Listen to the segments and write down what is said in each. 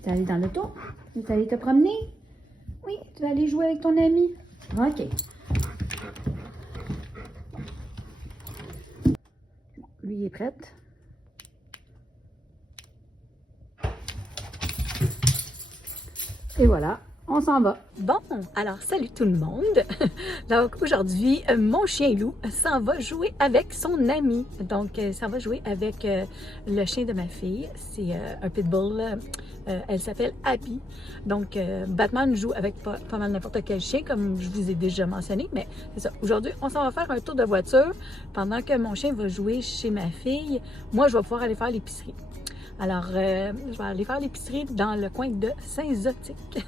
Tu vas aller dans l'auto? Tu vas aller te promener? Oui, tu vas aller jouer avec ton ami. OK. Lui, il est prêt. Et voilà, on s'en va. Bon, alors salut tout le monde. Donc aujourd'hui, mon chien Lou s'en va jouer avec son ami. Donc, s'en va jouer avec le chien de ma fille. C'est un pitbull. Elle s'appelle Happy. Donc, Batman joue avec pas mal n'importe quel chien, comme je vous ai déjà mentionné. Mais c'est ça. Aujourd'hui, on s'en va faire un tour de voiture pendant que mon chien va jouer chez ma fille. Moi, je vais pouvoir aller faire l'épicerie. Alors, je vais aller faire l'épicerie dans le coin de Saint-Zotique.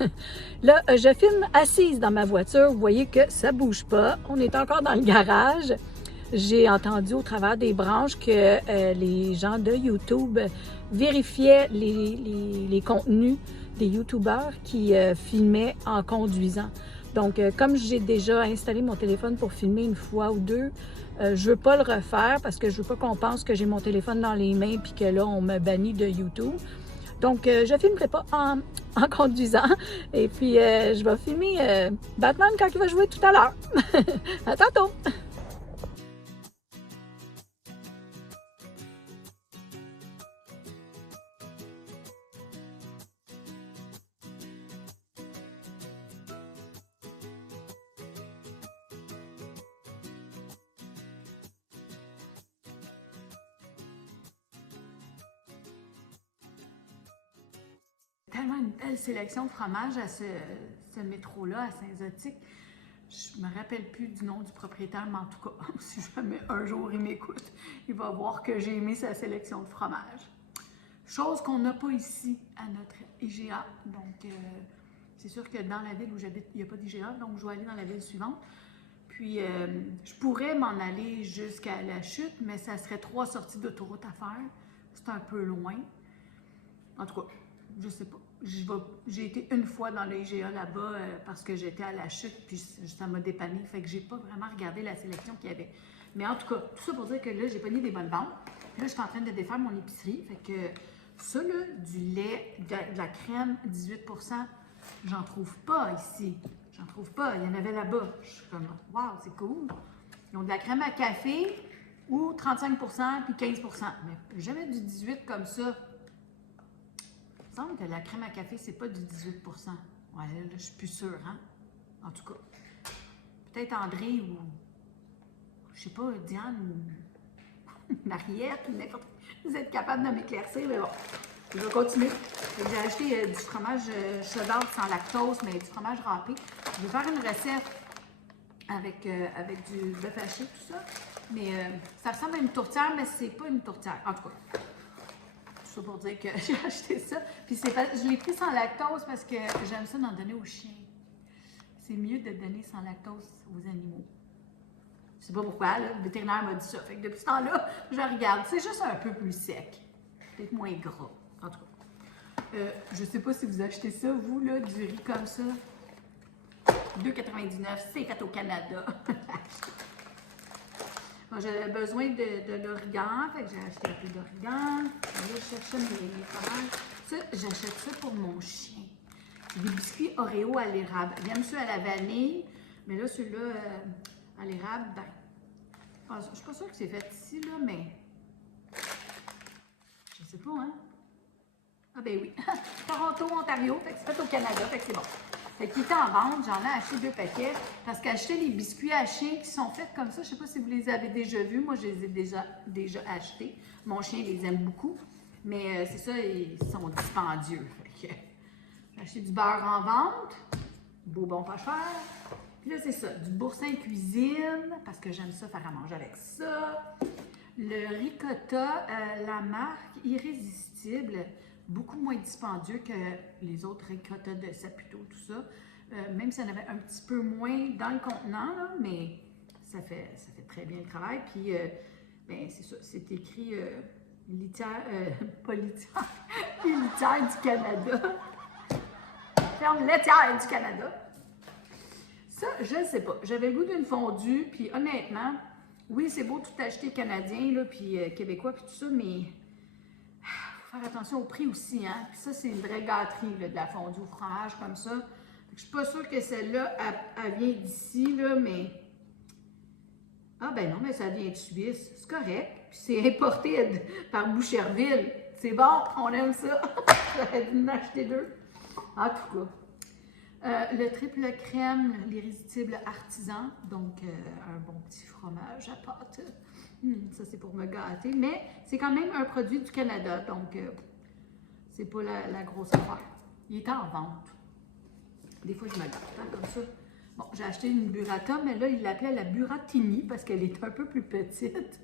Là, je filme assise dans ma voiture. Vous voyez que ça bouge pas. On est encore dans le garage. J'ai entendu au travers des branches que les gens de YouTube vérifiaient les contenus des YouTubeurs qui filmaient en conduisant. Donc, comme j'ai déjà installé mon téléphone pour filmer une fois ou deux, je veux pas le refaire parce que je veux pas qu'on pense que j'ai mon téléphone dans les mains puis que là, on me bannit de YouTube. Donc, je filmerai pas en conduisant. Et puis, je vais filmer Batman quand il va jouer tout à l'heure. À tantôt! Tellement une belle sélection de fromages à ce métro-là, à Saint-Zotique. Je me rappelle plus du nom du propriétaire, mais en tout cas, si jamais un jour il m'écoute, il va voir que j'ai aimé sa sélection de fromages. Chose qu'on n'a pas ici à notre IGA. Donc, c'est sûr que dans la ville où j'habite, il n'y a pas d'IGA, donc je vais aller dans la ville suivante. Puis, je pourrais m'en aller jusqu'à la chute, mais ça serait 3 sorties d'autoroute à faire. C'est un peu loin. En tout cas, je sais pas. J'ai été une fois dans le IGA là-bas parce que j'étais à la chute, puis ça m'a dépanné. Fait que j'ai pas vraiment regardé la sélection qu'il y avait. Mais en tout cas, tout ça pour dire que là, j'ai pogné des bonnes ventes. Là, je suis en train de défaire mon épicerie. Fait que ça, là, du lait, de la crème, 18%, j'en trouve pas ici. J'en trouve pas. Il y en avait là-bas. Je suis comme, waouh, c'est cool. Ils ont de la crème à café ou 35% puis 15%. Mais jamais du 18% comme ça. Il me semble que la crème à café, c'est pas du 18%. Ouais, là, je suis plus sûre, hein? En tout cas. Peut-être André ou, je sais pas, Diane ou Mariette ou n'importe qui. Vous êtes capable de m'éclaircir, mais bon. Je vais continuer. J'ai acheté du fromage cheddar sans lactose, mais du fromage râpé. Je vais faire une recette avec du bœuf haché, tout ça. Mais ça ressemble à une tourtière, mais c'est pas une tourtière. En tout cas. Ça pour dire que j'ai acheté ça. Puis je l'ai pris sans lactose parce que j'aime ça d'en donner aux chiens. C'est mieux de donner sans lactose aux animaux. Je sais pas pourquoi, là, le vétérinaire m'a dit ça. Fait que depuis ce temps-là, je regarde. C'est juste un peu plus sec. Peut-être moins gras. En tout cas. Je sais pas si vous achetez ça, vous, là, du riz comme ça. 2,99$, c'est fait au Canada. J'avais besoin de l'origan, fait que j'ai acheté un peu d'origan. Là, je cherchais mes fromages. Ça, j'achète ça pour mon chien. Des biscuits Oreo à l'érable. J'aime ceux à la vanille, mais là, ceux-là à l'érable, ben, je suis pas sûre que c'est fait ici, là, mais je sais pas, hein. Ah ben oui, Toronto, Ontario, fait que c'est fait au Canada, fait que c'est bon. Fait qu'il était en vente, j'en ai acheté 2 paquets, parce qu'acheter les biscuits à chien qui sont faits comme ça, je sais pas si vous les avez déjà vus, moi je les ai déjà achetés. Mon chien les aime beaucoup, mais c'est ça, ils sont dispendieux. Fait que j'ai acheté du beurre en vente, beau bon pas cher. Puis là c'est ça, du boursin cuisine, parce que j'aime ça faire à manger avec ça. Le ricotta, la marque Irrésistible, beaucoup moins dispendieux que les autres ricotta de Saputo, tout ça. Même si ça en avait un petit peu moins dans le contenant, là, mais ça fait très bien le travail. Puis, ben, c'est ça, c'est écrit litière, pas litière, litière du Canada. Ferme laitière du Canada. Ça, je ne sais pas. J'avais le goût d'une fondue, puis honnêtement, oui, c'est beau tout acheter canadien, là, puis québécois, puis tout ça, mais faire attention au prix aussi, hein. Puis ça, c'est une vraie gâterie, là, de la fondue au fromage comme ça. Je suis pas sûre que celle-là, elle vient d'ici, là, mais... Ah ben non, mais ça vient de Suisse. C'est correct. Puis c'est importé par Boucherville. C'est bon, on aime ça. J'aurais dû en acheter 2. En tout cas. Le triple crème, l'irrésistible artisan. Donc, un bon petit fromage à pâte. Ça, c'est pour me gâter. Mais c'est quand même un produit du Canada. Donc, c'est pas la grosse affaire. Il est en vente. Des fois, je me gâte, hein, comme ça. Bon, j'ai acheté une burrata, mais là, il l'appelait la buratini parce qu'elle est un peu plus petite.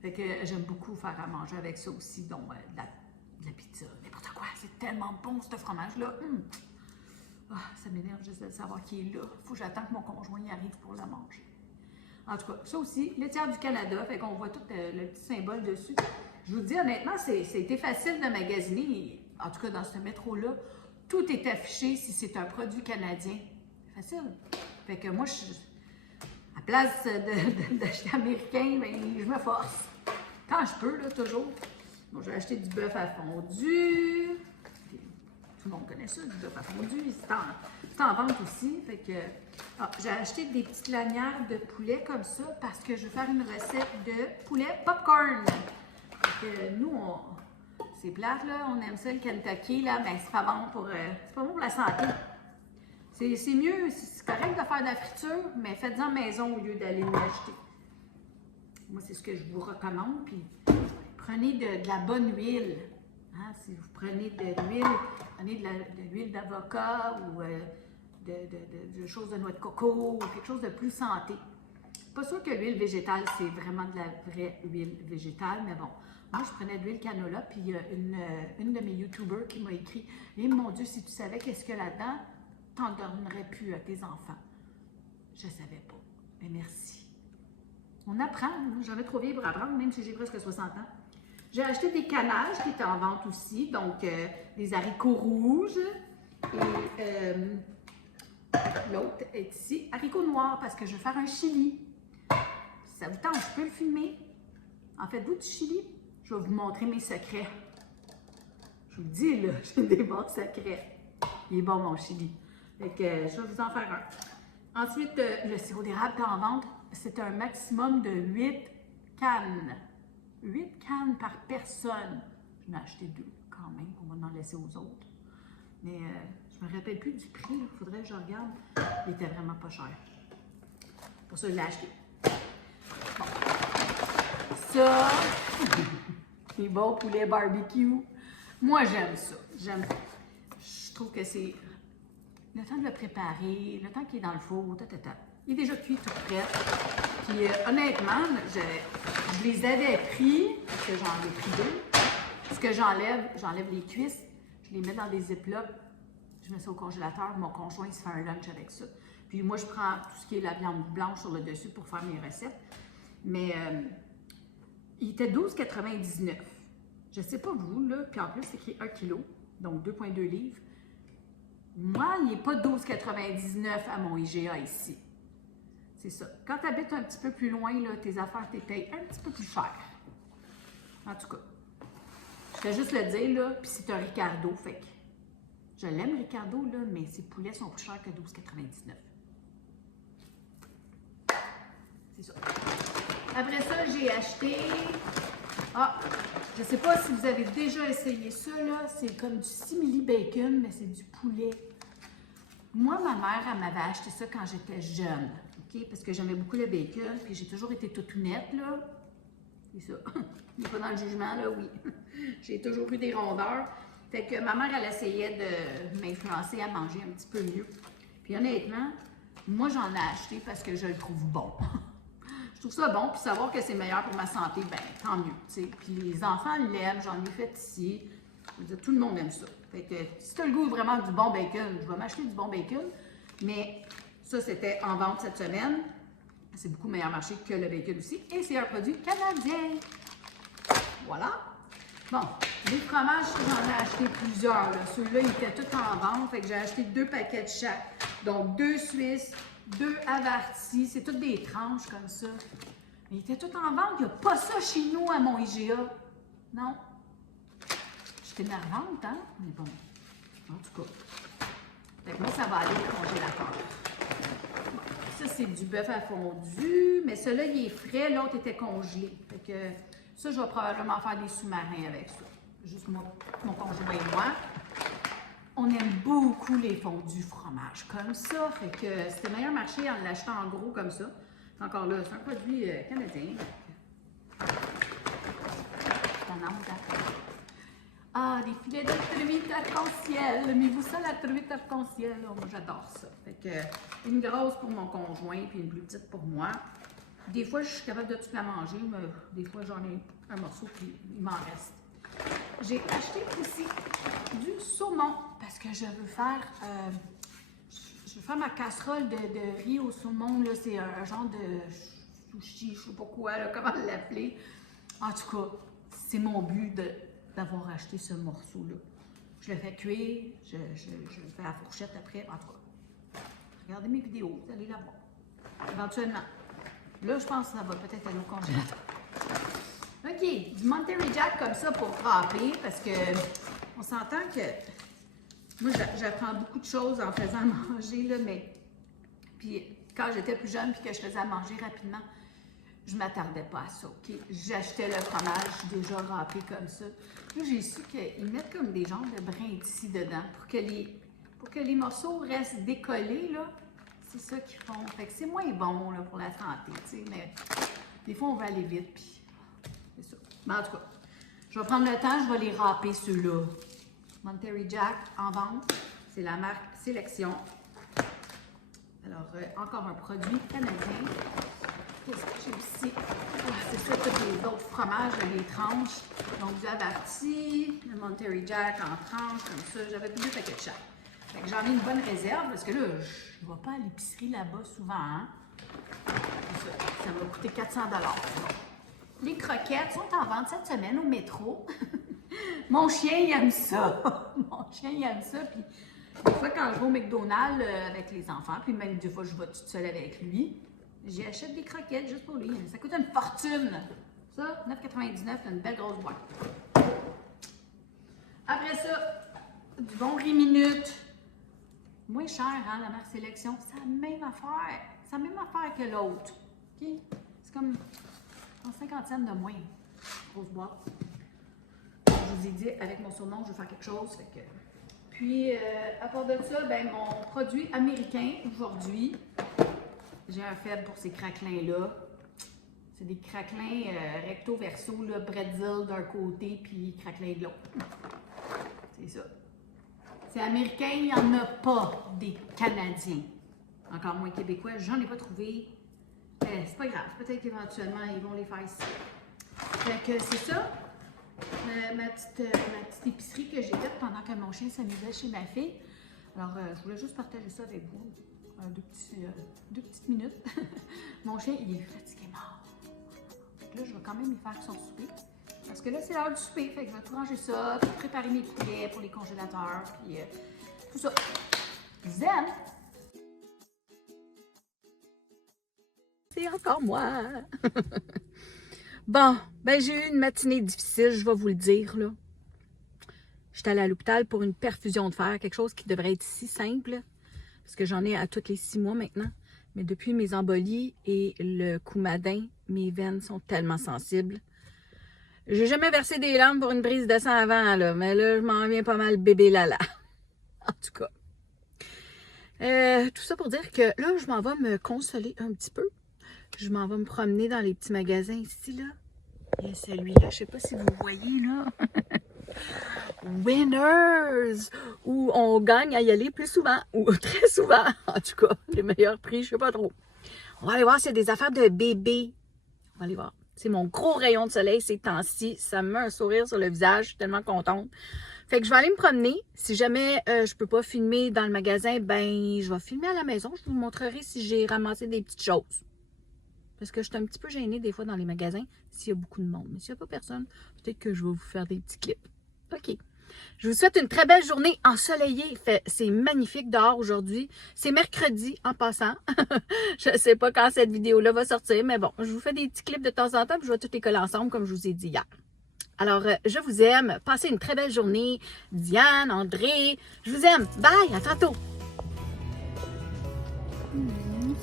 Fait que j'aime beaucoup faire à manger avec ça aussi, donc de la pizza, n'importe quoi. C'est tellement bon, ce fromage-là. Ça m'énerve juste de savoir qu'il est là. Faut que j'attende que mon conjoint y arrive pour la manger. En tout cas, ça aussi, laitière du Canada, fait qu'on voit tout le petit symbole dessus. Je vous dis honnêtement, c'était facile de magasiner. En tout cas, dans ce métro-là, tout est affiché si c'est un produit canadien. Facile. Fait que moi, à place d'acheter américain, ben, je me force. Quand je peux, là, toujours. Bon, j'ai acheté du bœuf à fondu. Tout le monde connaît ça, du bœuf à fondu. C'est en vente aussi. Fait que j'ai acheté des petites lanières de poulet comme ça parce que je veux faire une recette de poulet popcorn. Fait que nous, c'est plate, là. On aime ça, le Kentucky, là, mais c'est pas bon pour la santé. C'est mieux, c'est correct de faire de la friture, mais faites-en maison au lieu d'aller l'acheter. Moi, c'est ce que je vous recommande. Puis, prenez de la bonne huile. Hein? Si vous prenez de l'huile, prenez de l'huile d'avocat ou de choses de noix de coco ou quelque chose de plus santé. Pas sûr que l'huile végétale, c'est vraiment de la vraie huile végétale, mais bon. Moi, je prenais de l'huile canola, puis il y a une de mes YouTubers qui m'a écrit « Eh mon Dieu, si tu savais qu'est-ce qu'il y a là-dedans, t'en donnerais plus à tes enfants. » Je ne savais pas. Mais merci. On apprend. J'avais trop vieille pour apprendre, même si j'ai presque 60 ans. J'ai acheté des canages qui étaient en vente aussi, donc des haricots rouges. Et l'autre est ici, haricots noirs, parce que je vais faire un chili. Si ça vous tente, je peux le filmer. En faites-vous du chili? Je vais vous montrer mes secrets. Je vous dis, là, j'ai des bons secrets. Il est bon, mon chili. Fait que je vais vous en faire un. Ensuite, le sirop d'érable est en vente. C'est un maximum de 8 cannes. 8 cannes par personne. J'en ai acheté 2 quand même. On va en laisser aux autres. Mais je me rappelle plus du prix. Il faudrait que je regarde. Il était vraiment pas cher. Pour ça, je l'ai acheté. Bon. Ça, les bons poulets barbecue. Moi, j'aime ça. Je trouve que c'est le temps de le préparer, le temps qu'il est dans le four, il est déjà cuit, tout prêt. Puis honnêtement, je les avais pris, parce que j'en ai pris 2. Ce que j'enlève les cuisses, je les mets dans des ziplocs, je mets ça au congélateur, mon conjoint il se fait un lunch avec ça. Puis moi, je prends tout ce qui est la viande blanche sur le dessus pour faire mes recettes. Mais il était 12,99 $. Je ne sais pas vous, là, puis en plus, c'est écrit 1 kg, donc 2,2 livres. Moi, il n'est pas 12,99 $ à mon IGA ici. C'est ça. Quand tu habites un petit peu plus loin, là, tes affaires te payent un petit peu plus cher. En tout cas, je fais juste le dire, là, puis c'est un Ricardo, fait que je l'aime, Ricardo, là, mais ses poulets sont plus chers que 12,99 $. C'est ça. Après ça, j'ai acheté... Ah, je ne sais pas si vous avez déjà essayé ça, là. C'est comme du simili bacon, mais c'est du poulet. Moi, ma mère, elle m'avait acheté ça quand j'étais jeune, OK? Parce que j'aimais beaucoup le bacon, puis j'ai toujours été toute nette, là. C'est ça. Il n'est pas dans le jugement, là, oui. J'ai toujours eu des rondeurs. Fait que ma mère, elle essayait de m'influencer à manger un petit peu mieux. Puis honnêtement, moi, j'en ai acheté parce que je le trouve bon. Je trouve ça bon, puis savoir que c'est meilleur pour ma santé, ben tant mieux, tu sais. Puis les enfants l'aiment, j'en ai fait ici. Je veux dire, tout le monde aime ça. Fait que si tu as le goût vraiment du bon bacon, je vais m'acheter du bon bacon. Mais ça, c'était en vente cette semaine. C'est beaucoup meilleur marché que le bacon aussi. Et c'est un produit canadien. Voilà. Bon, les fromages, j'en ai acheté plusieurs. Ceux-là, ils étaient tous en vente. Fait que j'ai acheté 2 paquets de chaque. Donc, 2 Suisses, 2 Avarti. C'est toutes des tranches comme ça. Mais ils étaient tous en vente. Il n'y a pas ça chez nous à mon IGA. Non. C'est énervante, hein? Mais bon, en tout cas. Fait que moi, ça va aller au congélateur. Bon, ça, c'est du bœuf à fondu, mais celui-là, il est frais, l'autre était congelé. Fait que ça, je vais probablement faire des sous-marins avec ça. Juste moi, mon conjoint et moi. On aime beaucoup les fondus fromage comme ça. Fait que c'était le meilleur marché en l'achetant en gros comme ça. Encore là, c'est un produit canadien. C'est un honte, hein? Ah, des filets de truite arc-en-ciel. Aimez-vous ça, la truite arc-en-ciel? Oh, moi, j'adore ça. Fait que une grosse pour mon conjoint puis une plus petite pour moi. Des fois, je suis capable de tout la manger, mais des fois, j'en ai un morceau puis il m'en reste. J'ai acheté aussi du saumon parce que je veux faire ma casserole de riz au saumon. C'est un genre de sushi, je ne sais pas quoi, là, comment l'appeler. En tout cas, c'est mon but d'avoir acheté ce morceau-là. Je le fais cuire, je le fais à la fourchette après. En tout cas, regardez mes vidéos, vous allez la voir. Éventuellement. Là, je pense que ça va peut-être aller au congélateur. OK, du Monterey Jack comme ça pour râper, parce que on s'entend que moi, j'apprends beaucoup de choses en faisant à manger, là, mais puis quand j'étais plus jeune puis que je faisais à manger rapidement, je m'attardais pas à ça, OK? J'achetais le fromage déjà râpé comme ça. Là, j'ai su qu'ils mettent comme des genres de brindilles dedans pour que les morceaux restent décollés, là. C'est ça qu'ils font. Fait que c'est moins bon, là, pour la santé, tu sais, mais des fois, on va aller vite, puis c'est ça. Mais en tout cas, je vais prendre le temps, je vais les râper ceux-là. Monterey Jack en vente, c'est la marque Sélection. Alors, encore un produit canadien. Qu'est-ce que j'ai aussi? Ah, c'est ça, tous les autres fromages, les tranches. Donc, du averti, le Monterey Jack en tranches, comme ça. J'avais plus de paquets de chaque. Fait que j'en ai une bonne réserve parce que là, je ne vais pas à l'épicerie là-bas souvent. Hein? Ça va coûter 400 $. Les croquettes sont en vente cette semaine au métro. Mon chien, il aime ça. Mon chien, il aime ça. Puis, des fois, quand je vais au McDonald's avec les enfants, puis même des fois, je vais toute seule avec lui, j'achète des croquettes juste pour lui. Ça coûte une fortune. Ça, 9,99 $, une belle grosse boîte. Après ça, du bon riz minute. Moins cher, hein, la marque Sélection. C'est la même affaire. C'est la même affaire que l'autre. OK? C'est comme 50 cents de moins. Grosse boîte. Je vous ai dit, avec mon saumon, je vais faire quelque chose. Fait que... Puis, à part de ça, ben, mon produit américain aujourd'hui, j'ai un faible pour ces craquelins-là. C'est des craquelins recto-verso, bretzel d'un côté, puis craquelins de l'autre. C'est ça. C'est américain, il n'y en a pas des Canadiens. Encore moins québécois, j'en ai pas trouvé. C'est pas grave, peut-être qu'éventuellement, ils vont les faire ici. Fait que c'est ça, ma petite épicerie que j'ai faite pendant que mon chien s'amusait chez ma fille. Alors, je voulais juste partager ça avec vous. Deux petites minutes. Mon chien, il est fatigué mort. Là, je vais quand même lui faire son souper. Parce que là, c'est l'heure du souper. Fait que je vais tout ranger ça, puis préparer mes poulets pour les congélateurs, puis tout ça. Zen! C'est encore moi! Bon, ben j'ai eu une matinée difficile, je vais vous le dire, là. J'étais allée à l'hôpital pour une perfusion de fer, quelque chose qui devrait être si simple, parce que j'en ai à tous les 6 mois maintenant. Mais depuis mes embolies et le coumadin, mes veines sont tellement sensibles. J'ai jamais versé des larmes pour une brise de sang avant, là, mais là, je m'en viens pas mal bébé lala. En tout cas. Tout ça pour dire que là, je m'en vais me consoler un petit peu. Je m'en vais me promener dans les petits magasins ici, là. Il y a celui-là, je sais pas si vous voyez, là. Winners! Où on gagne à y aller plus souvent, ou très souvent, en tout cas, les meilleurs prix, je sais pas trop. On va aller voir s'il y a des affaires de bébé. On va aller voir. C'est mon gros rayon de soleil ces temps-ci. Ça me met un sourire sur le visage. Je suis tellement contente. Fait que je vais aller me promener. Si jamais je peux pas filmer dans le magasin, ben je vais filmer à la maison. Je vous montrerai si j'ai ramassé des petites choses. Parce que je suis un petit peu gênée des fois dans les magasins s'il y a beaucoup de monde. Mais s'il n'y a pas personne, peut-être que je vais vous faire des petits clips. OK. Je vous souhaite une très belle journée ensoleillée. C'est magnifique dehors aujourd'hui. C'est mercredi en passant. Je ne sais pas quand cette vidéo-là va sortir, mais bon, je vous fais des petits clips de temps en temps, puis je vais tous les coller ensemble comme je vous ai dit hier. Alors, je vous aime. Passez une très belle journée. Diane, André, je vous aime. Bye, à tantôt.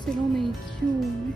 C'est long, mais cute.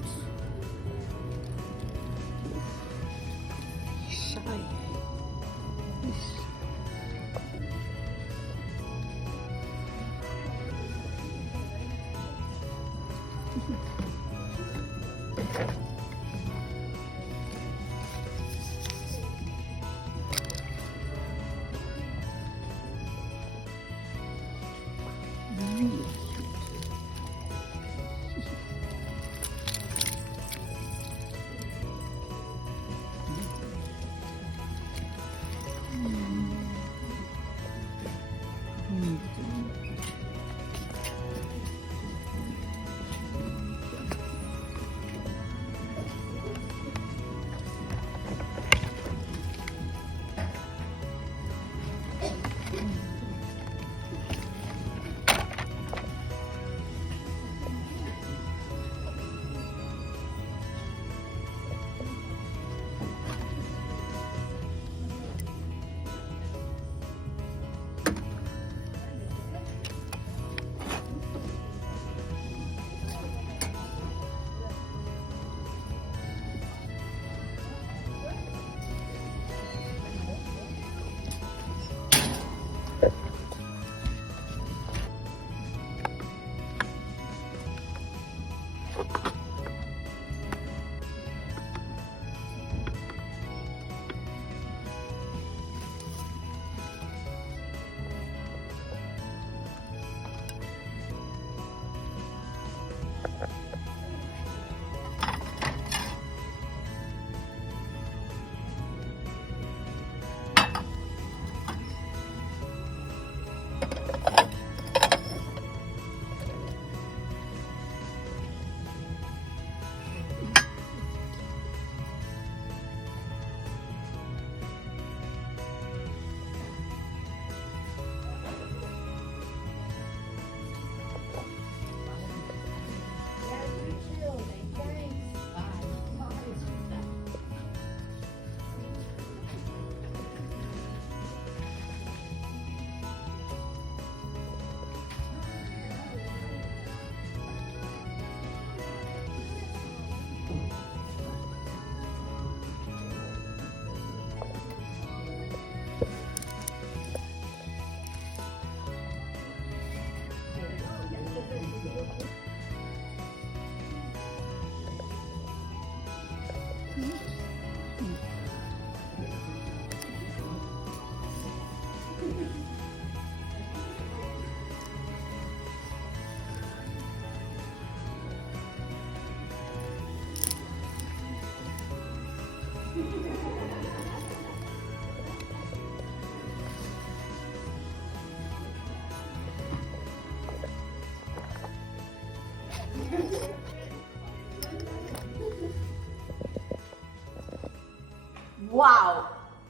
Wow!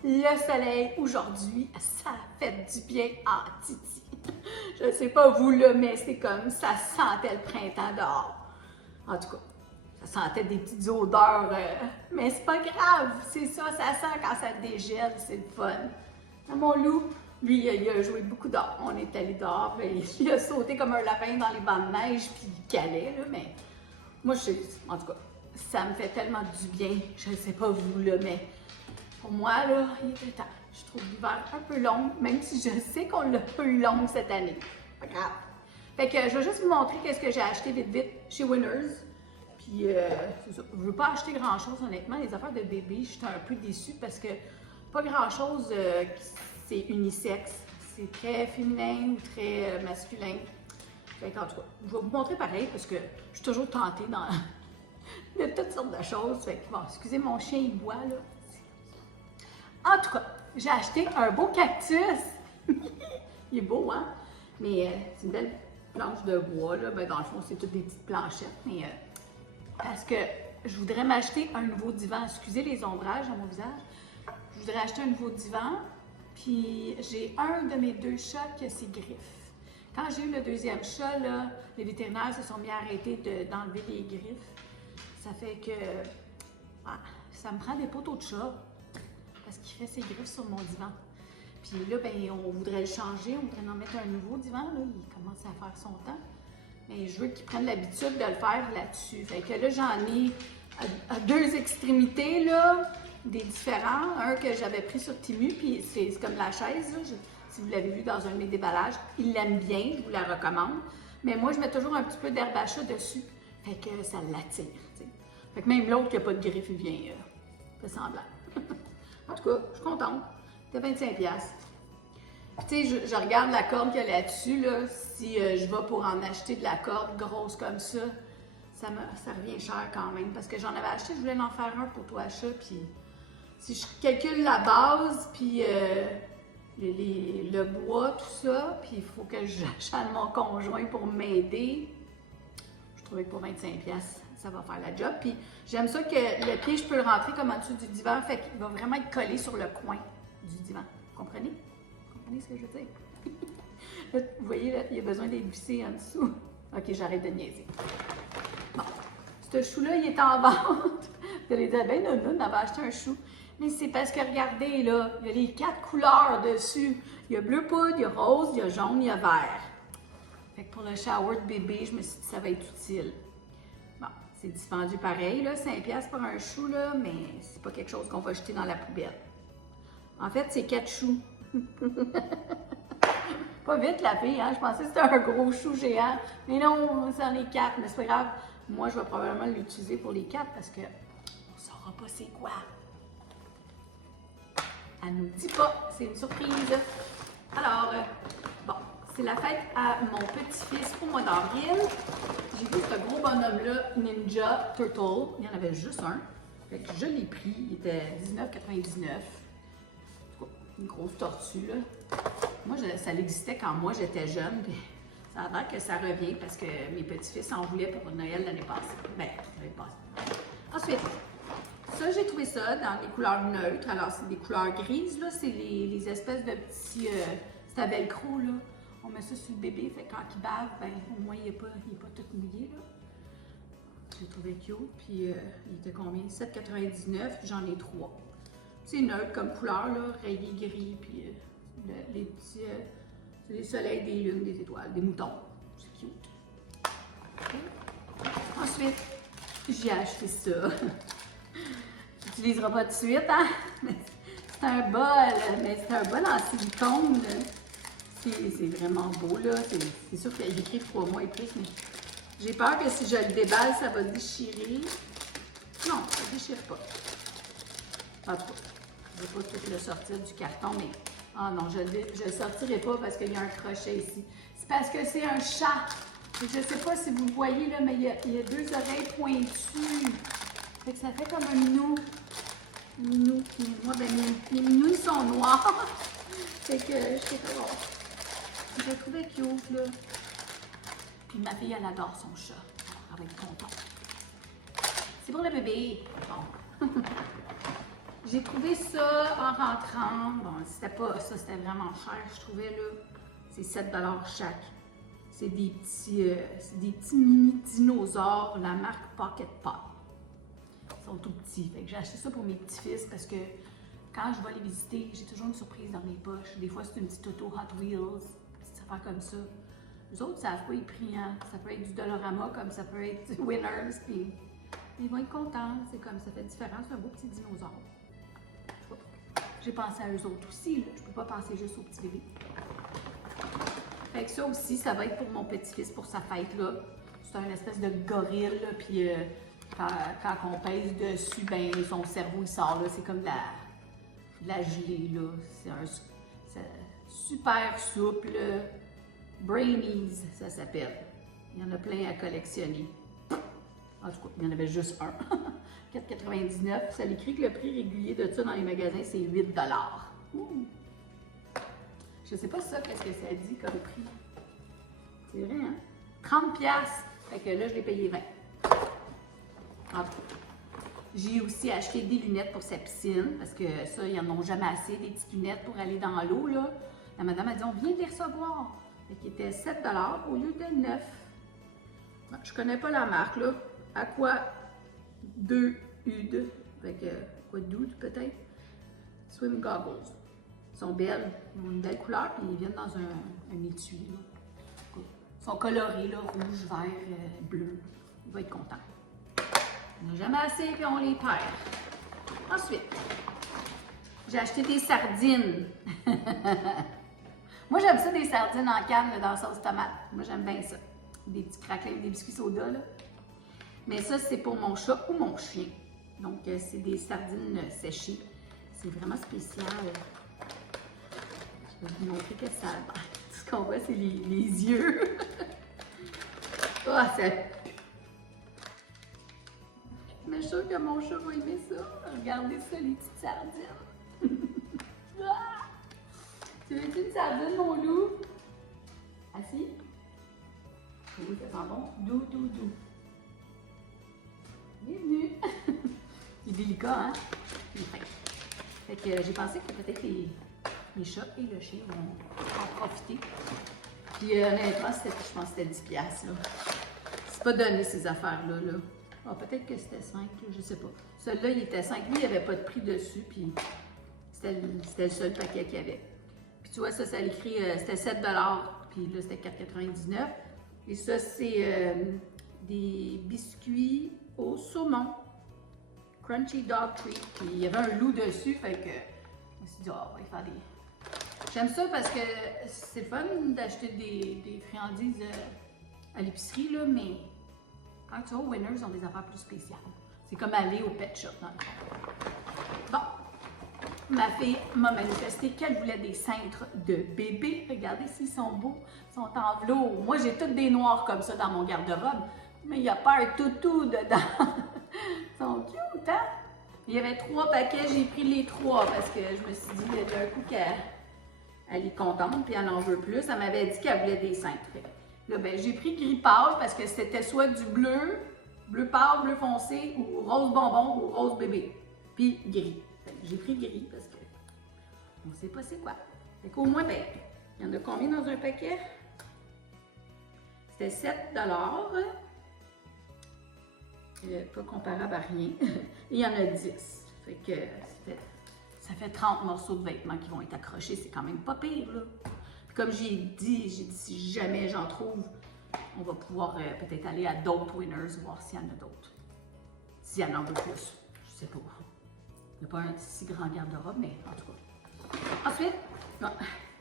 Le soleil aujourd'hui, ça fait du bien en titi. Je ne sais pas vous là, mais c'est comme ça sentait le printemps dehors. En tout cas, ça sentait des petites odeurs, mais c'est pas grave, c'est ça, ça sent quand ça dégèle, c'est le fun. Mon loup, lui, il a joué beaucoup dehors. On est allé dehors, il a sauté comme un lapin dans les bancs de neige, puis il calait, là, mais moi, en tout cas, ça me fait tellement du bien. Je ne sais pas vous là, mais pour moi, là, il était temps. Je trouve l'hiver un peu long, même si je sais qu'on l'a pas eu long cette année. Pas grave. Fait que je vais juste vous montrer qu'est-ce que j'ai acheté vite chez Winners. Puis, c'est ça. Je veux pas acheter grand-chose, honnêtement. Les affaires de bébé, j'étais un peu déçue parce que pas grand-chose, c'est unisexe. C'est très féminin ou très masculin. Fait qu'en tout cas, je vais vous montrer pareil parce que je suis toujours tentée dans de toutes sortes de choses. Fait que, bon, excusez, mon chien, il boit, là. En tout cas, j'ai acheté un beau cactus. Il est beau, hein? Mais c'est une belle planche de bois, là. Ben, dans le fond, c'est toutes des petites planchettes. Mais parce que je voudrais m'acheter un nouveau divan. Excusez les ombrages dans mon visage. Je voudrais acheter un nouveau divan. Puis j'ai un de mes deux chats qui a ses griffes. Quand j'ai eu le deuxième chat, là, les vétérinaires se sont mis à arrêter d'enlever les griffes. Ça fait que ça me prend des poteaux de chat. parce qu'il fait ses griffes sur mon divan. Puis là, ben, on voudrait le changer, on voudrait en mettre un nouveau divan, là. Il commence à faire son temps. Mais je veux qu'il prenne l'habitude de le faire là-dessus. Fait que là, j'en ai à deux extrémités, là, des différents. Un que j'avais pris sur Temu, puis c'est comme la chaise, là. Si vous l'avez vu dans un de mes déballages, il l'aime bien, je vous la recommande. Mais moi, je mets toujours un petit peu d'herbe à chat dessus. Fait que ça l'attire, t'sais. Fait que même l'autre qui n'a pas de griffe, il vient fait semblant. En tout cas, je suis contente. C'était 25$. Puis tu sais, je regarde la corde qu'il y a là-dessus, là. Si je vais pour en acheter de la corde grosse comme ça revient cher quand même. Parce que j'en avais acheté, je voulais en faire un pour toi, chat. Puis si je calcule la base, puis le bois, tout ça, puis il faut que j'achète mon conjoint pour m'aider. Je trouvais que pour 25$, ça va faire la job. Puis j'aime ça que le pied, je peux le rentrer comme en dessous du divan, fait qu'il va vraiment être collé sur le coin du divan. Vous comprenez? Vous comprenez ce que je veux dire? Là, vous voyez, là, il y a besoin d'être vissé en dessous. OK, j'arrête de niaiser. Bon, ce chou-là, il est en vente. Vous allez dire, ben non, on avait acheté un chou. Mais c'est parce que, regardez, là, il y a les 4 couleurs dessus. Il y a bleu poudre, il y a rose, il y a jaune, il y a vert. Fait que pour le shower de bébé, je me suis dit que ça va être utile. Bon, c'est dispendieux pareil, là, 5$ pour un chou, là, mais c'est pas quelque chose qu'on va jeter dans la poubelle. En fait, c'est 4 choux. Pas vite, la fille, hein? Je pensais que c'était un gros chou géant. Mais non, c'en est 4, mais c'est pas grave. Moi, je vais probablement l'utiliser pour les 4 parce que on saura pas c'est quoi. Elle nous dit pas, c'est une surprise. Alors, bon, c'est la fête à mon petit-fils au mois d'avril. J'ai vu ce gros bonhomme-là, Ninja Turtle. Il y en avait juste un. Fait que je l'ai pris, il était $19,99. Une grosse tortue, là. Moi, ça existait quand moi j'étais jeune, puis ça a l'air que ça revient parce que mes petits-fils en voulaient pour Noël l'année passée. Ben, l'année passée. Ensuite, ça, j'ai trouvé ça dans les couleurs neutres. Alors, c'est des couleurs grises, là. C'est les espèces de petits... c'est à velcro, là. On met ça sur le bébé, fait que quand il bave, ben, au moins, il n'est pas tout mouillé, là. J'ai trouvé cute, puis il était combien? $7,99, puis j'en ai 3. C'est neutre comme couleur, là, rayé gris, puis les petits... c'est des soleils, des lunes, des étoiles, des moutons. C'est cute. Okay. Ensuite, j'ai acheté ça. Tu n'utiliseras pas tout de suite, hein? C'est un bol, mais c'est un bol en silicone. C'est vraiment beau, là. C'est sûr qu'il y a écrit 3 mois et plus, mais j'ai peur que si je le déballe, ça va déchirer. Non, ça ne déchire pas. En tout cas, je ne vais pas tout le sortir du carton, mais... Ah non, je ne le sortirai pas parce qu'il y a un crochet ici. C'est parce que c'est un chat. Je ne sais pas si vous le voyez, là, mais il y a 2 oreilles pointues. Fait que ça fait comme un minou. Minou. Moi, ben, mes minous, ils sont noirs. Fait que je sais pas. Bon. Je le trouvais cute, là. Puis ma fille, elle adore son chat. Elle va être contente. C'est pour le bébé. Bon. J'ai trouvé ça en rentrant. Bon, c'était pas ça, c'était vraiment cher, je trouvais, là. C'est 7$ chaque. C'est des petits mini dinosaures, la marque Pocket Pop. Ils sont tout petits. Fait que j'ai acheté ça pour mes petits-fils parce que quand je vais les visiter, j'ai toujours une surprise dans mes poches. Des fois, c'est une petite auto Hot Wheels, une petite affaire comme ça. Les autres ne savent pas les prix, hein. Ça peut être du Dollarama comme ça peut être du Winners. Puis ils vont être contents. C'est comme ça fait différent. C'est un beau petit dinosaure. J'ai pensé à eux autres aussi, là. Je ne peux pas penser juste au petit bébé. Fait que ça aussi, ça va être pour mon petit-fils pour sa fête, là. C'est un espèce de gorille, là, puis quand on pèse dessus, ben son cerveau, il sort, là. C'est comme de la gelée, là. C'est super souple. Brainies, ça s'appelle. Il y en a plein à collectionner. En tout cas, il y en avait juste un. 4,99$. Ça l'écrit que le prix régulier de ça dans les magasins, c'est 8$. Je sais pas ça, qu'est-ce que ça dit comme prix. C'est vrai, hein? 30$. Fait que là, je l'ai payé 20$. En tout cas, j'ai aussi acheté des lunettes pour sa piscine, parce que ça, ils n'en ont jamais assez, des petites lunettes pour aller dans l'eau, là. La madame a dit, on vient de les recevoir. Fait qu'il était 7$ au lieu de 9$. Bon, je connais pas la marque, là. Aqua 2 Ude. Fait que, quoi, Dude, peut-être? Swim Goggles. Ils sont belles, ils ont une belle couleur, puis ils viennent dans un étui. Là. Ils sont colorés, là, rouge, vert, bleu. Il va être content. On n'a jamais assez, puis on les perd. Ensuite, j'ai acheté des sardines. Moi, j'aime ça, des sardines en canne là, dans la sauce tomate. Moi, j'aime bien ça. Des petits craquelins, des biscuits soda, là. Mais ça, c'est pour mon chat ou mon chien. Donc, c'est des sardines séchées. C'est vraiment spécial. Je vais vous montrer que ça a l'air. Ce qu'on voit, c'est les yeux. Oh, ça pue. Mais je suis sûre que mon chat va aimer ça. Regardez ça, les petites sardines. Ah! Tu veux une sardine, mon loup? Assis? Oui, ça sent bon. Doux, doux, doux. Bienvenue! Il est délicat, hein? Il est fin. Fait que j'ai pensé que peut-être les chats et le chien vont en profiter. Puis honnêtement, je pense que c'était 10$, là. C'est pas donné ces affaires-là, là. Ah, peut-être que c'était 5, je sais pas. Celui-là, il était 5. Lui, il n'y avait pas de prix dessus, puis c'était le seul paquet qu'il y avait. Puis tu vois, ça a écrit, c'était 7$, puis là, c'était 4,99$. Et ça, c'est des biscuits au saumon. Crunchy Dog Treat. Puis il y avait un loup dessus, fait que je me suis dit, oh, on va y faire des... J'aime ça parce que c'est fun d'acheter des friandises à l'épicerie, là, mais quand tu vas au Winners, ils ont des affaires plus spéciales. C'est comme aller au pet shop, dans le fond. Bon, ma fille m'a manifesté qu'elle voulait des cintres de bébé. Regardez s'ils sont beaux, ils sont en velours. Moi, j'ai toutes des noirs comme ça dans mon garde-robe, mais il n'y a pas un toutou dedans. Ils sont cute, hein? Il y avait 3 paquets, j'ai pris les 3 parce que je me suis dit d'un coup qu'elle est contente puis elle en veut plus. Elle m'avait dit qu'elle voulait des cintres. Là, ben, j'ai pris gris pâle parce que c'était soit du bleu, bleu pâle, bleu foncé, ou rose bonbon, ou rose bébé. Puis gris. J'ai pris gris parce que on ne sait pas c'est quoi. Fait qu'au moins, ben, il y en a combien dans un paquet? C'était 7$. Pas comparable à rien. Il y en a 10. Fait que ça fait 30 morceaux de vêtements qui vont être accrochés. C'est quand même pas pire, là. Puis comme j'ai dit, si jamais j'en trouve, on va pouvoir peut-être aller à d'autres Winners, voir s'il y en a d'autres. S'il y en a un peu plus. Je sais pas. Il n'y a pas un si grand garde-robe, mais en tout cas. Ensuite,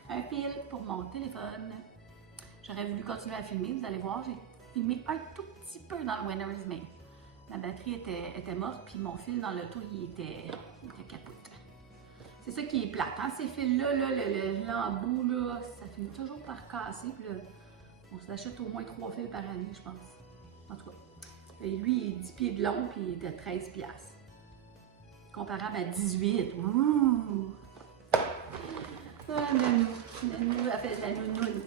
un fil pour mon téléphone. J'aurais voulu continuer à filmer. Vous allez voir, j'ai filmé un tout petit peu dans le Winners, mais la batterie était morte, puis mon fil dans l'auto, il était capote. C'est ça qui est plate, hein? Ces fils-là, là, en bout, là, ça finit toujours par casser, puis là, on s'achète au moins 3 fils par année, je pense. En tout cas. Et lui, il est 10 pieds de long, puis il était 13$. Comparable à 18. Ouh! Ah, Nanou, elle fait de la nounoune.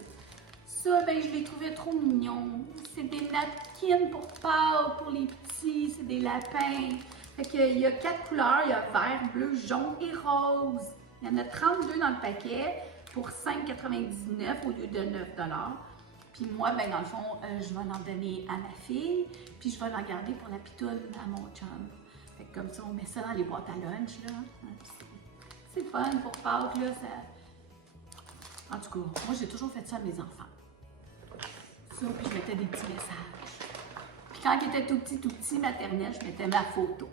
Ça, ben, je l'ai trouvé trop mignon. C'est des napkins pour Pâques, pour les petits, c'est des lapins. Fait qu'il y a 4 couleurs, il y a vert, bleu, jaune et rose. Il y en a 32 dans le paquet pour 5,99$ au lieu de 9$. Puis moi, ben, dans le fond, je vais en donner à ma fille, puis je vais en garder pour la pitoune à mon chum. Fait que comme ça, on met ça dans les boîtes à lunch, là. C'est fun pour Pâques, là. Ça... En tout cas, moi, j'ai toujours fait ça à mes enfants. Ça, puis je mettais des petits messages. Puis quand il était tout petit, maternelle, je mettais ma photo.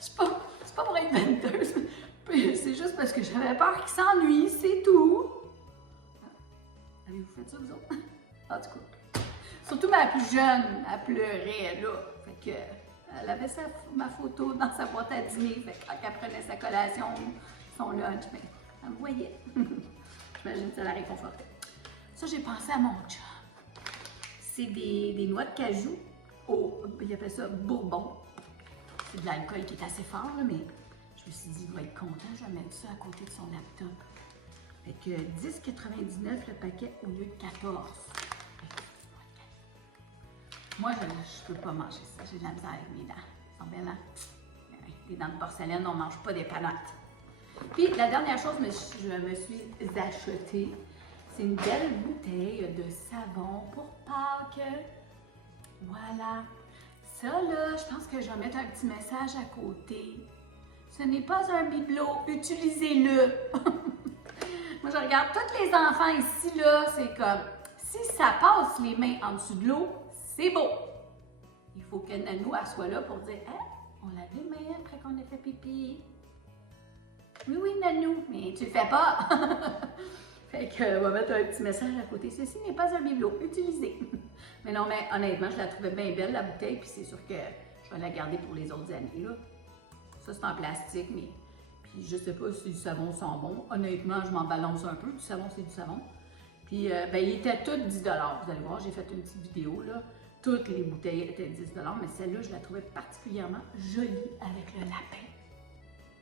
C'est pas pour être venteuse, c'est juste parce que j'avais peur qu'il s'ennuie, c'est tout. Avez-vous fait ça, vous autres? En tout cas. Surtout ma plus jeune, elle pleurait, là. Fait que, elle avait ma photo dans sa boîte à dîner. Fait que quand elle prenait sa collation, son lunch, mais elle me voyait. J'imagine que ça la réconfortait. Ça, j'ai pensé à mon chum. C'est des noix de cajou. Il appelle ça bourbon. C'est de l'alcool qui est assez fort, là, mais je me suis dit, il va être content. Je vais mettre ça à côté de son laptop. Fait que 10,99$ le paquet au lieu de 14$. Moi, je peux pas manger ça. J'ai de la misère avec mes dents. Elles sont belles, hein? Des dents de porcelaine, on mange pas des panates. Puis, la dernière chose que je me suis achetée, c'est une belle bouteille de savon pour Pâques. Voilà. Ça, là, je pense que je vais mettre un petit message à côté Ce n'est pas un bibelot, utilisez-le. Moi, je regarde tous les enfants ici, là, c'est comme, si ça passe les mains en dessous de l'eau, c'est beau. Il faut que Nanou elle soit là pour dire, hein, on lave les mains après qu'on a fait pipi. Oui, oui, Nanou, mais tu le fais pas. Fait que, on va mettre un petit message à côté. Ceci n'est pas un bibelot, utilisez. Mais non, mais honnêtement, je la trouvais bien belle, la bouteille, puis c'est sûr que je vais la garder pour les autres années, là. Ça, c'est en plastique, mais... Puis je sais pas si du savon sent bon. Honnêtement, je m'en balance un peu. Du savon, c'est du savon. Puis, ben, ils étaient tous 10 $. Vous allez voir, j'ai fait une petite vidéo, là. Toutes les bouteilles étaient 10 $, mais celle-là, je la trouvais particulièrement jolie avec le lapin.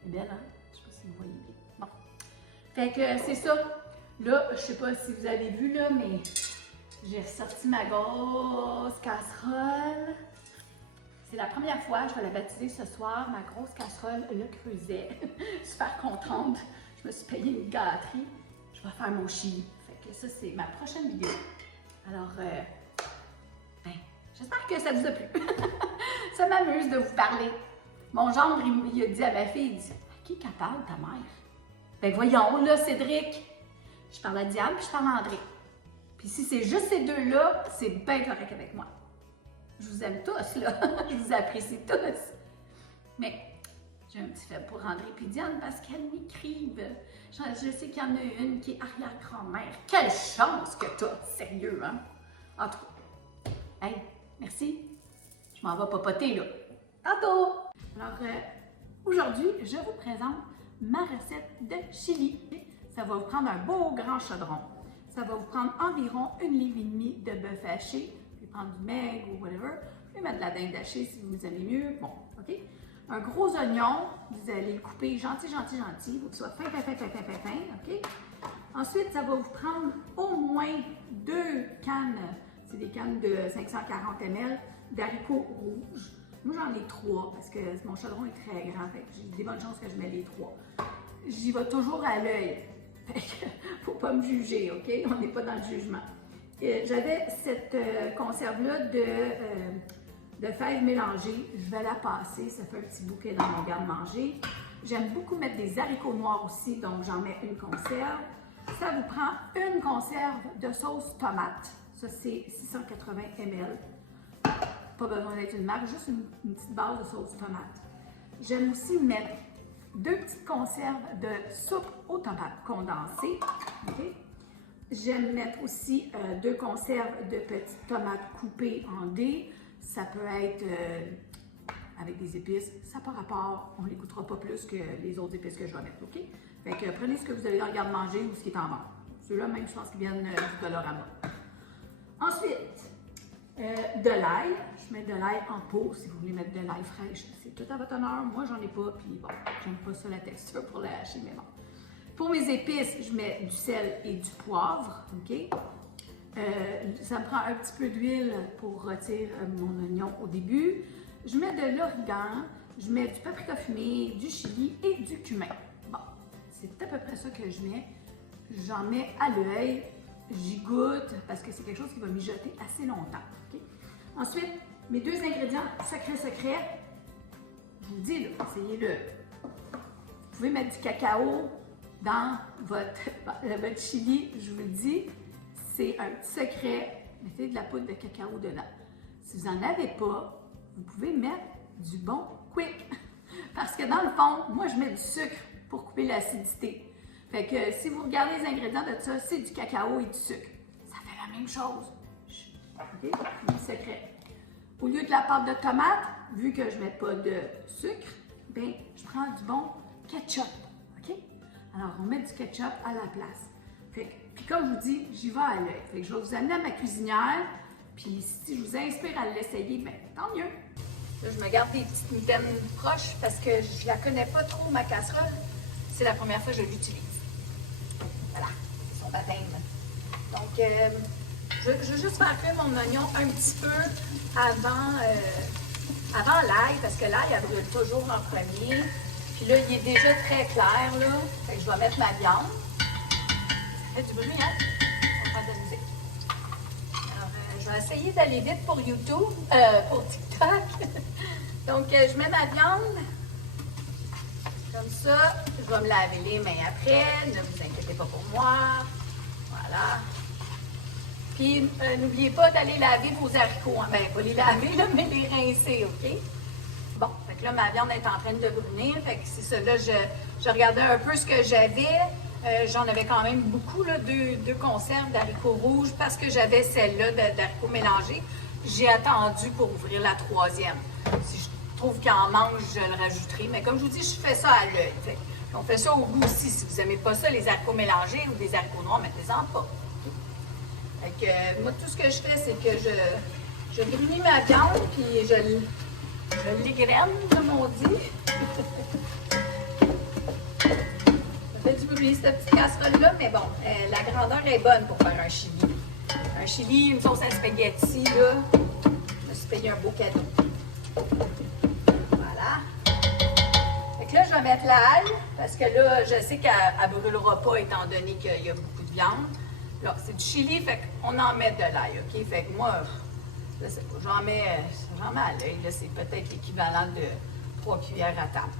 C'est belle, hein? Je sais pas si vous voyez bien. Bon. Fait que c'est ça. Là, je sais pas si vous avez vu, là, mais j'ai ressorti ma grosse casserole. C'est la première fois, je vais la baptiser ce soir, ma grosse casserole Le Creuset. Super contente. Je me suis payé une gâterie. Je vais faire mon chili. Fait que ça, c'est ma prochaine vidéo. Alors, ben, j'espère que ça vous a plu. Ça m'amuse de vous parler. Mon gendre, il a dit à ma fille, il dit, à qui qu'elle parle, ta mère? Ben voyons, là, Cédric. Je parle à Diane, puis je parle à André. Puis si c'est juste ces deux-là, c'est bien correct avec moi. Je vous aime tous, là. Je vous apprécie tous. Mais j'ai un petit faible pour André et Diane parce qu'elles m'écrivent. Je sais qu'il y en a une qui est arrière-grand-mère. Quelle chance que t'as! Sérieux, hein? En tout cas, hey, merci. Je m'en vais papoter, là. Tantôt! Alors, aujourd'hui, je vous présente ma recette de chili. Ça va vous prendre un beau grand chaudron. Ça va vous prendre environ 1,5 livre de bœuf haché. Puis prendre du maigre ou whatever. Vous pouvez mettre de la dinde hachée si vous aimez mieux. Bon, OK? Un gros oignon, vous allez le couper gentil, gentil, gentil. Il faut qu'il soit fin, OK? Ensuite, ça va vous prendre au moins 2 cannes. C'est des cannes de 540 ml d'haricots rouges. Moi, j'en ai 3 parce que mon chaudron est très grand. Fait que j'ai des bonnes chances que je mets les 3. J'y vais toujours à l'œil. Fait que faut pas me juger, OK? On n'est pas dans le jugement. J'avais cette conserve-là de fèves mélangées. Je vais la passer. Ça fait un petit bouquet dans mon garde-manger. J'aime beaucoup mettre des haricots noirs aussi, donc j'en mets une conserve. Ça vous prend une conserve de sauce tomate. Ça, c'est 680 ml. Pas besoin d'être une marque, juste une petite base de sauce tomate. J'aime aussi mettre 2 petites conserves de soupe aux tomates condensées. Okay? J'aime mettre aussi 2 conserves de petites tomates coupées en dés. Ça peut être avec des épices. Ça par rapport, on ne les goûtera pas plus que les autres épices que je vais mettre. OK? Fait que prenez ce que vous avez dans le garde-manger ou ce qui est en vente. Ceux-là, même, je pense qu'ils viennent du Dollarama. Ensuite, de l'ail. Je mets de l'ail en pot si vous voulez mettre de l'ail fraîche. C'est tout à votre honneur. Moi, j'en ai pas. Puis bon, j'aime pas ça la texture pour la hacher, mais bon. Pour mes épices, je mets du sel et du poivre. OK? Ça me prend un petit peu d'huile pour rôtir mon oignon au début. Je mets de l'origan. Je mets du paprika fumé, du chili et du cumin. Bon, c'est à peu près ça que je mets. J'en mets à l'œil. J'y goûte parce que c'est quelque chose qui va mijoter assez longtemps. Okay? Ensuite, mes 2 ingrédients secrets, je vous le dis, essayez-le. Vous pouvez mettre du cacao dans votre chili, je vous le dis, c'est un petit secret. Mettez de la poudre de cacao dedans. Si vous n'en avez pas, vous pouvez mettre du bon quick. Parce que dans le fond, moi, je mets du sucre pour couper l'acidité. Fait que si vous regardez les ingrédients de ça, c'est du cacao et du sucre. Ça fait la même chose. OK? Un secret. Au lieu de la pâte de tomate, vu que je ne mets pas de sucre, bien, je prends du bon ketchup. OK? Alors, on met du ketchup à la place. Fait que, puis comme je vous dis, j'y vais à l'œil. Fait que je vais vous amener à ma cuisinière. Puis si je vous inspire à l'essayer, bien, tant mieux. Là, je me garde des petites mitaines proches parce que je la connais pas trop, ma casserole. C'est la première fois que je l'utilise. Voilà, c'est son baptême. Donc, je veux juste faire cuire mon oignon un petit peu avant l'ail, parce que l'ail, elle brûle toujours en premier. Puis là, il est déjà très clair, là. Fait que je vais mettre ma viande. Ça fait du bruit, hein? On va faire de la musique. Alors, je vais essayer d'aller vite pour YouTube, pour TikTok. Donc, je mets ma viande. Comme ça, je vais me laver les mains après. Ne vous inquiétez pas pour moi. Voilà. Puis, n'oubliez pas d'aller laver vos haricots. Hein. Ben, pas les laver, là, mais les rincer, OK? Bon, fait que là, ma viande est en train de brunir. Fait que c'est ça. Là, je regardais un peu ce que j'avais. J'en avais quand même beaucoup, là, deux conserves d'haricots rouges parce que j'avais celle-là d'haricots mélangés. J'ai attendu pour ouvrir la troisième. Si je trouve qu'il en manque, je le rajouterai. Mais comme je vous dis, je fais ça à l'œil. On fait ça au goût aussi. Si vous n'aimez pas ça, les haricots mélangés ou des haricots noirs, mettez-en pas. Fait que, moi, tout ce que je fais, c'est que je brunis ma viande, puis je l'égrène, comme on dit. Ça fait du bruit, cette petite casserole-là, mais bon, la grandeur est bonne pour faire un chili. Un chili, une sauce à spaghetti, là, je me suis payé un beau cadeau. Voilà. Fait que là, je vais mettre l'ail, parce que là, je sais qu'elle ne brûlera pas, étant donné qu'il y a beaucoup de viande. Là, c'est du chili, fait qu'on en met de l'ail, OK? Fait que moi, je sais pas, j'en mets à l'œil, là, c'est peut-être l'équivalent de 3 cuillères à table.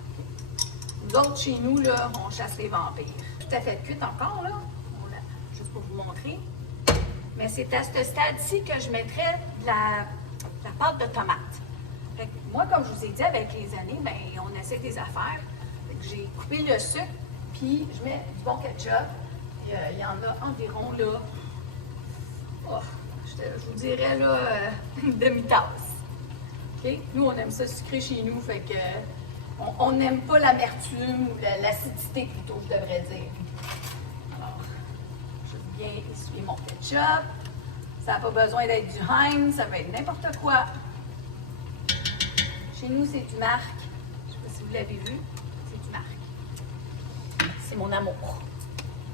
Nous autres, chez nous, là, on chasse les vampires. Tout à fait cuite encore, là, juste pour vous montrer. Mais c'est à ce stade-ci que je mettrais de la pâte de tomate. Fait que moi, comme je vous ai dit, avec les années, ben, on essaie des affaires. Fait que j'ai coupé le sucre, puis je mets du bon ketchup. Il y en a environ, là, oh, je vous dirais, là, une demi-tasse. OK? Nous, on aime ça sucré chez nous, fait que on n'aime pas l'amertume, l'acidité plutôt, je devrais dire. Alors, je vais bien essuyer mon ketchup. Ça n'a pas besoin d'être du Heinz, ça peut être n'importe quoi. Chez nous, c'est du Marc. Je ne sais pas si vous l'avez vu, c'est du Marc. C'est mon amour.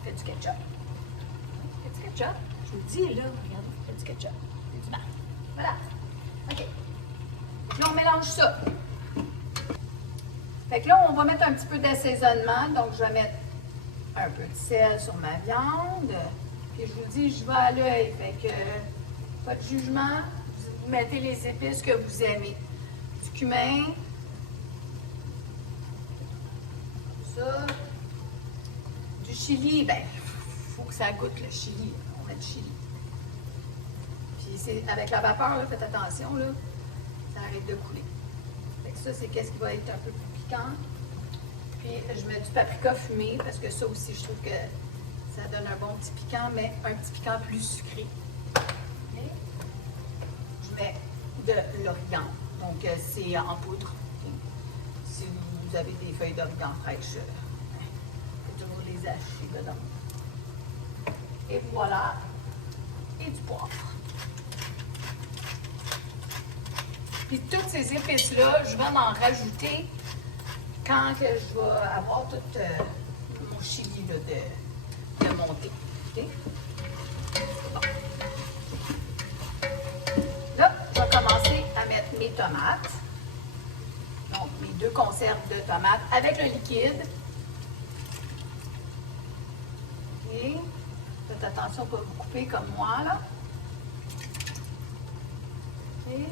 Fait du ketchup. Fait du ketchup. Je vous dis, là, regardez, fait du ketchup. Fait du Marc. Voilà. OK. Là, on mélange ça. Fait que là, on va mettre un petit peu d'assaisonnement. Donc, je vais mettre un peu de sel sur ma viande. Puis, je vous dis, je vais à l'œil. Fait que, pas de jugement. Vous mettez les épices que vous aimez. Du cumin. Ça. Du chili, ben, il faut que ça goûte le chili. On met du chili. Puis, c'est avec la vapeur, là, faites attention, là, ça arrête de couler. Fait que ça, c'est qu'est-ce qui va être un peu plus piquant. Puis, je mets du paprika fumé, parce que ça aussi, je trouve que ça donne un bon petit piquant, mais un petit piquant plus sucré. Okay. Je mets de l'origan. Donc, c'est en poudre. Okay. Si vous avez des feuilles d'origan fraîches, toujours les hacher dedans. Et voilà. Et du poivre. Puis toutes ces épices-là, je vais m'en rajouter quand que je vais avoir tout mon chili là, de monter. Okay? Bon. Là, je vais commencer à mettre mes tomates. Donc, mes 2 conserves de tomates avec le liquide. Okay. Faites attention de ne pas vous couper comme moi, là. Okay.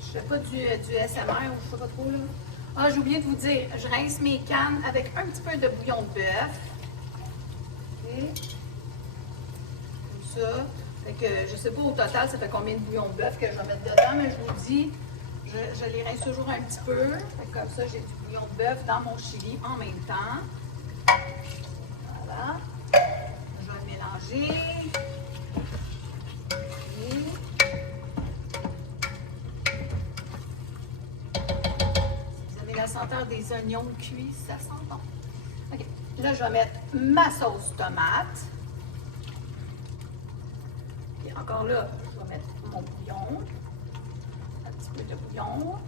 Je fais pas du SMR ou je sais pas trop, là. Ah, j'ai oublié de vous dire, je rince mes cannes avec un petit peu de bouillon de bœuf. Okay. Comme ça. Fait que je sais pas au total, ça fait combien de bouillon de bœuf que je vais mettre dedans, mais je vous dis, je les rince toujours un petit peu. Fait que comme ça, j'ai du bouillon de bœuf dans mon chili en même temps. Voilà. Je vais mélanger. Et... si vous avez la senteur des oignons cuits, ça sent bon. OK. Là, je vais mettre ma sauce tomate. Et encore là, je vais mettre mon bouillon. Un petit peu de bouillon.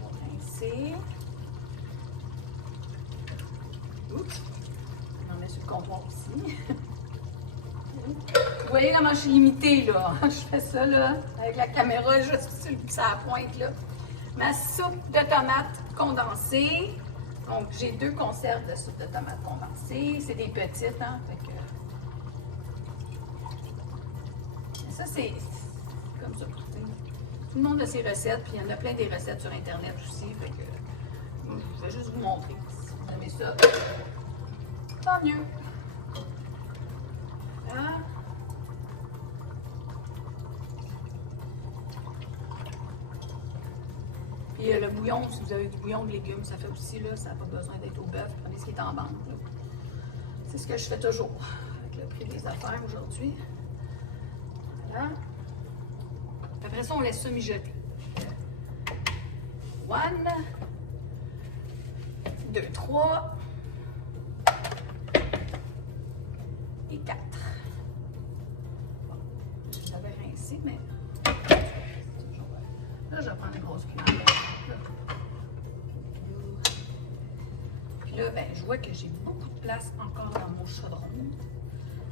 On va rincer. Oups. On en met sur le comptoir aussi. Vous voyez comment je suis limitée, là. Je fais ça, là, avec la caméra juste sur la pointe, là. Ma soupe de tomates condensée. Donc, j'ai 2 conserves de soupe de tomates condensée. C'est des petites, hein. Fait que... ça, c'est comme ça. Tout le monde a ses recettes, puis il y en a plein des recettes sur Internet aussi. Fait que je vais juste vous montrer. Si vous aimez ça, tant mieux. Voilà. Puis le bouillon, si vous avez du bouillon de légumes, ça fait aussi, là, ça n'a pas besoin d'être au bœuf. Prenez ce qui est en banque. C'est ce que je fais toujours avec le prix des affaires aujourd'hui. Voilà. Après ça, on laisse ça mijoter. 1, 2, 3 et 4. Bon, je l'avais rincé, mais là, je vais prendre une grosse cuillère. Puis là, ben, je vois que j'ai beaucoup de place encore dans mon chaudron.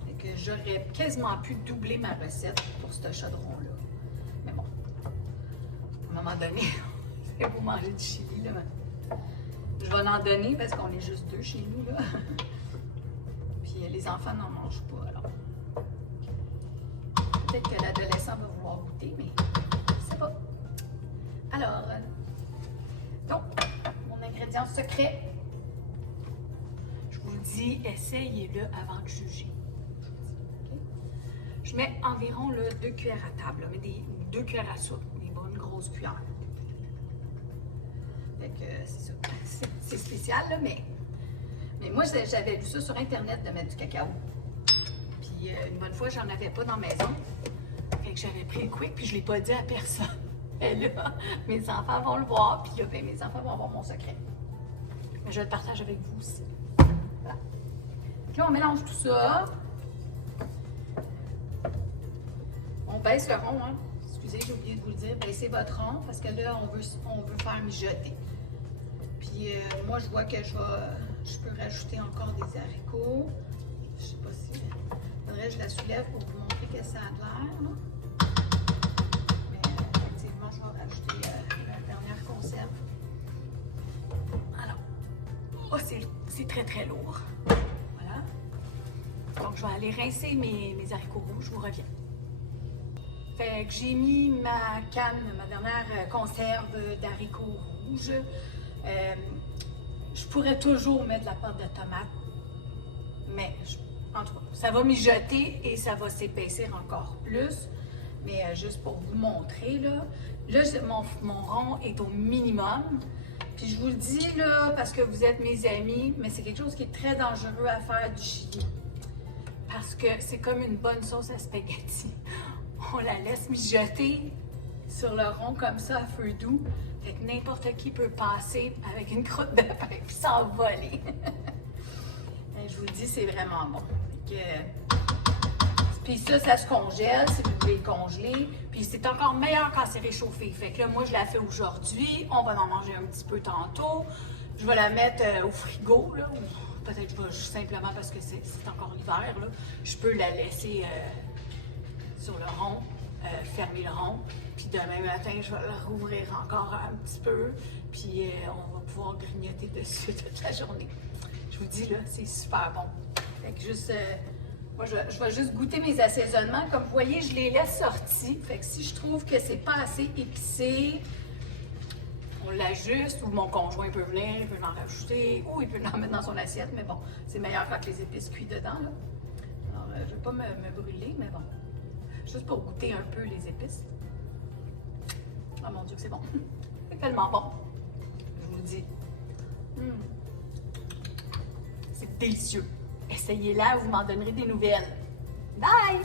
Et que j'aurais quasiment pu doubler ma recette pour ce chaudron-là. Mais bon, à un moment donné, je vais vous manger du chili, là. Je vais en donner parce qu'on est juste 2 chez nous, là. Puis les enfants n'en mangent pas, alors. Peut-être que l'adolescent va vouloir goûter, mais je sais pas. Alors, donc, mon ingrédient secret, je vous le dis, essayez-le avant de juger. Okay? Je mets environ là, 2 cuillères à table, là, mais 2 cuillères à soupe, des bonnes grosses cuillères. Fait que c'est ça. C'est spécial, là, mais moi, j'avais vu ça sur Internet de mettre du cacao. Puis une bonne fois, j'en avais pas dans la maison. Fait que j'avais pris le quick, puis je l'ai pas dit à personne. Et là, mes enfants vont le voir, puis là, ben, mes enfants vont avoir mon secret. Mais je le partage avec vous aussi. Voilà. Puis là, on mélange tout ça. On baisse le rond, hein. Excusez, j'ai oublié de vous le dire. Baissez votre rond, parce que là, on veut faire mijoter. Puis moi, je vois que je peux rajouter encore des haricots. Je sais pas si... Faudrait que je la soulève pour vous montrer que ça a de l'air, là. Mais effectivement, je vais rajouter la dernière conserve. Alors, oh, c'est très, très lourd. Voilà. Donc, je vais aller rincer mes haricots rouges. Je vous reviens. Fait que j'ai mis ma dernière conserve d'haricots rouges. Je pourrais toujours mettre de la pâte de tomate, mais en tout cas, ça va mijoter et ça va s'épaissir encore plus. Mais juste pour vous montrer, là mon rond est au minimum. Puis je vous le dis, là, parce que vous êtes mes amis, mais c'est quelque chose qui est très dangereux à faire du chili. Parce que c'est comme une bonne sauce à spaghetti. On la laisse mijoter sur le rond comme ça à feu doux. Fait que n'importe qui peut passer avec une croûte de pain et s'envoler. Je vous le dis, c'est vraiment bon. Puis ça se congèle si vous voulez le congeler. Puis c'est encore meilleur quand c'est réchauffé. Fait que là, moi, je la fais aujourd'hui. On va en manger un petit peu tantôt. Je vais la mettre au frigo, là. Peut-être que je vais simplement, parce que c'est encore l'hiver, là, je peux la laisser sur le rond, fermer le rond. Puis demain matin, je vais le rouvrir encore un petit peu. Puis on va pouvoir grignoter dessus toute la journée. Je vous dis, là, c'est super bon. Fait que juste, moi, je vais juste goûter mes assaisonnements. Comme vous voyez, je les laisse sortis. Fait que si je trouve que c'est pas assez épicé, on l'ajuste, ou mon conjoint peut venir, il peut en rajouter, ou il peut en mettre dans son assiette. Mais bon, c'est meilleur quand les épices cuisent dedans, là. Alors, je ne vais pas me brûler, mais bon. Juste pour goûter un peu les épices. Oh mon Dieu, que c'est bon. C'est tellement bon. Je vous le dis. C'est délicieux. Essayez-la, vous m'en donnerez des nouvelles. Bye!